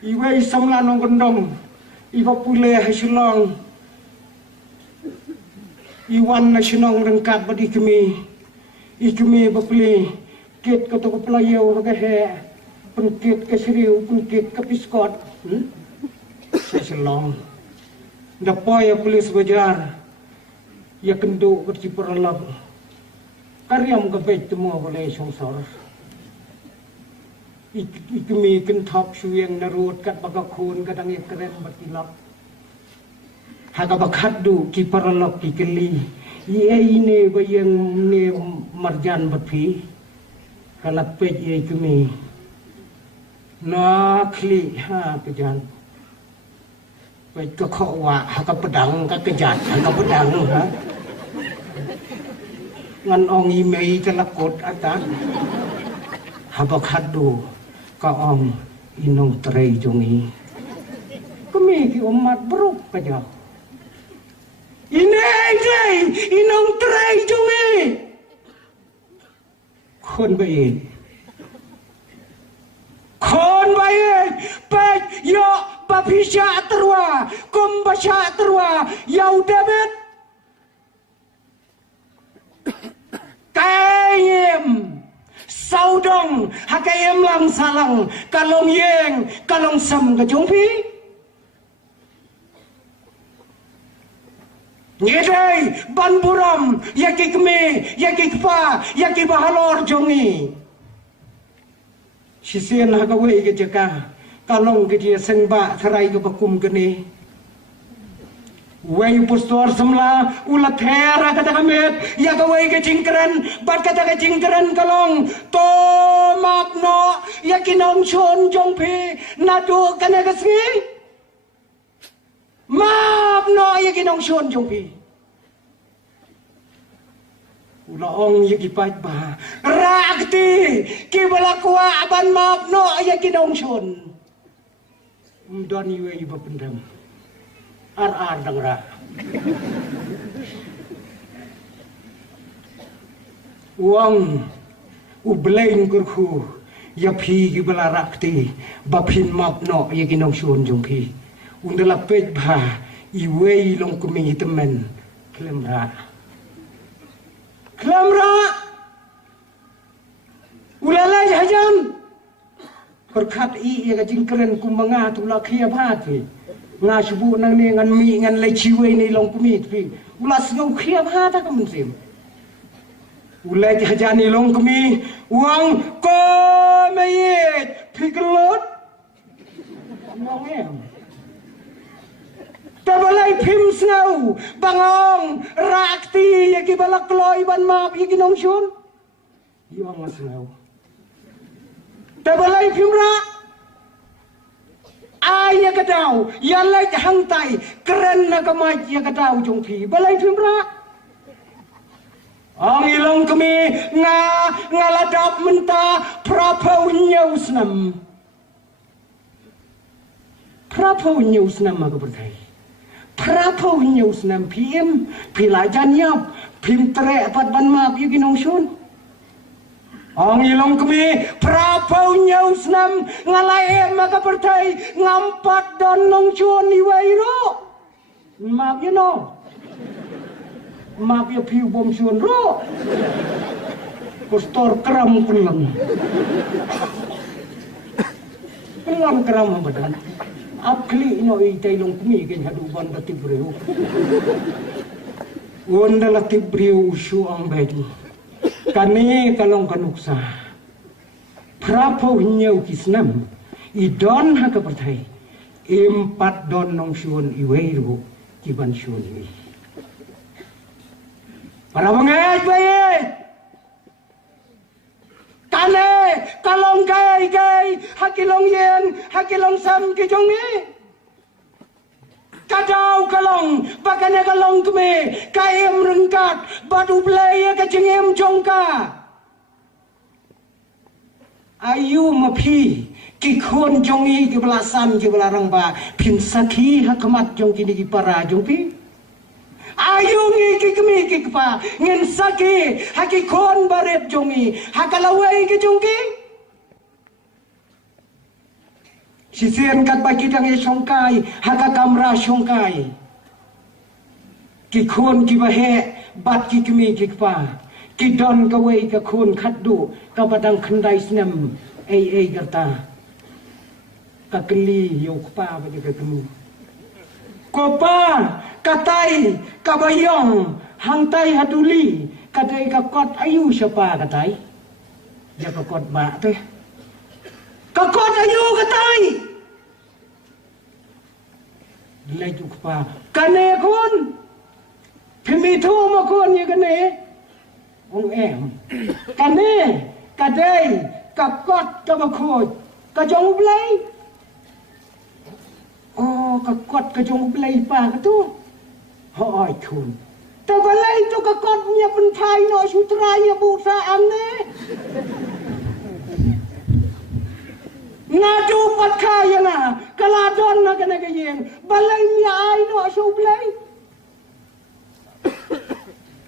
iway samla nong gondong iwa pule hasilong iwan na sinong rengkat badi ikemi bapli kit ko to pelayo ka he penkit ke seriu penkit ke piskot hasilong dapoy pulis bajar ya kendo kerci perlap karyam ka bet temo boleh songsor ikemi ken thap suyeng narut kat bagakun kadang keren batilap haga bakhat du ki perlap ki keli ye ini bayang ne marjan batpi kalap pej ikemi na kli ha pejan pej ka khawa haga pedang ka kejat haga pedang ha ngan ong imei telakot atan habak hadu ka ong inong trei jongi kami ki umat beruk kaja inong trei jongi khon bae pek yo bapisha terwa kumbasha terwa yau debet kayem saudong hakayem lang salang kalong yeng kalong sam ka jongpi ngedai ban buram yaki keme yaki kpa yaki bahalor jongi sisian hakawe ke jaka kalong ke dia sengba tharai ke bakum kene Wai postor semla ulat hera kata kamet ya kawai ke cingkeren bat kata ke cingkeren kalong to mapno ya kinong chon jongpi nadu kana kasgi mapno ya kinong chon jongpi ulaong ya kipat ba rakti kibalakwa aban mapno ya kinong chon mdani wai bapendam ar dengra uang ublein kurku ya phi ki balarakti baphin mapno ya kinong sun jung phi undala pej bha iwei long kumi temen klemra ulala jajan berkat i ya jingkeren kumanga tula khia bhat nga subu nang ni ngan mi ngan lai chiwe ni long kumi pi ulas ngau khia bha ta kam sim ulai jani long kumi uang ko meyet piklot ngong em tabalai phim snau bangong rakti ya ki balak loi ban map ya kinong shun yuang snau tabalai phim ra ai ya kadau ya lai hang tai keren na kamai ya kadau jong phi balai phimra ang ilong kami ngaladap menta prapaw nyusnam magabertai prapaw nyusnam pim pilajan yap pim tre pat ban map ya ginong shun ang ilong kami prapaw nyusnam ngalai maka pertai ngampat dan nong chuan iwairo map you know map ya piu bom chuan ro postor keram kelam badan apli no itai long kami ken hadu ban batibreu wonda latibreu shu ang bedi kani kalong kanuksa prapo nyau kisnam idon haka pertai empat don nong syun iweiru kiban syun iwi para mengait baik kane kalong gai hakilong yen hakilong sam kijongi kadau kalong bakanya kalong keme kaem rengkat batu belaya kecengem jongka ayu mapi kikon jongi ke belasan ke belarang ba pin sakhi hakmat jong kini ki para jongpi ayu ngi kikmi kikpa ngin sakhi hakikon baret jongi hakalawai ke jongki Sisian kat bagi dang ye songkai haka kamra songkai ki khon ki bahe bat ki kmi ki pa ki don ka wei ka khon khat du ka badang khandai snam ei garta ka kli yo pa ba ka kmu ko pa katai ka bayong hang tai haduli kadai ka kot ayu siapa katai ya ka kot ba te ka kot ayu katai lai tu pa kane kon phimi thu ma kon ye kane ông em kane kadai ka kot ka ba khoj ka jong blai ka kot ka jong blai pa ka tu hoi thun ta balai tu ka kot nya pen thai no sutra ya bu sa ane ngadu pat kaya na kala don na kana ka yen balai nya ai no su blai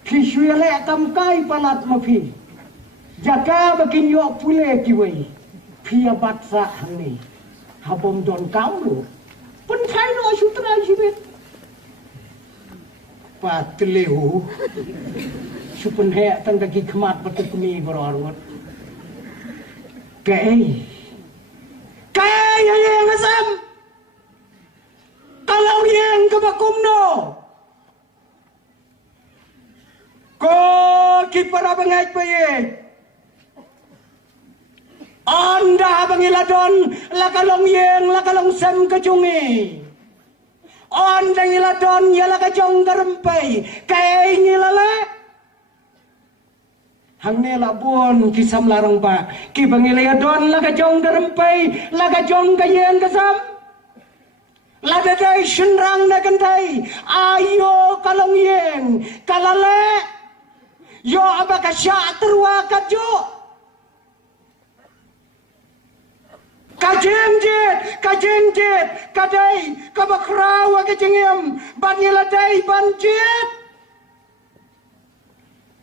phi shui le tam kai palat ma phi jaga bakin yo pule ki wei phi abat sa hang ni habom don kau lu pen thai no sutra jibet patleu supun he tang kaki khmat patuk mi boror kai yang asam kalau yang ke bakum no ko kipara bangai paye anda bangiladon la kalong yang la kalong sam kajungi on dangila don yala ka jong garempai kai ngilala hangne la bon ki sam larang ba ki bangila don la ka jong garempai la ka jong ka yen ka sam la da dai shinrang na kan dai ayo kalong yen kalale yo abaka sya terwa ka jo kajenjet kadai kabakrawa kajengem banila dai banjet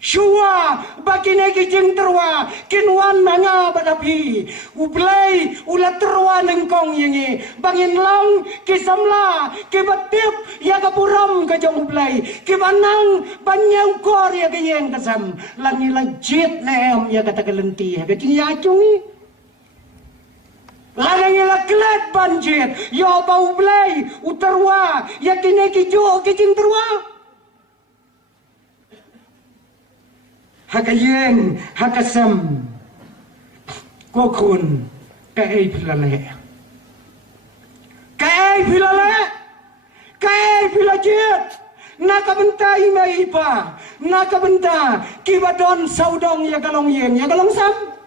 shua bakine kijeng terwa kinwan nanga badapi ublai ula terwa nengkong yengi bangin long kisamla kibatip ya kapuram kajong ublai kibanang banyang kor ya kayeng kasam langila jet nem ya kata kelenti ya kajeng yacungi Larang ila klet banjir, yo bau belai, utarwa, yakine kijo kijing terwa. Hakayen, hakasam, kokun, kai pilale. Kai pilale, kai pilajet, nakabentai maipa, nakabenta, kibadon saudong ya kalong yen, ya kalong sam.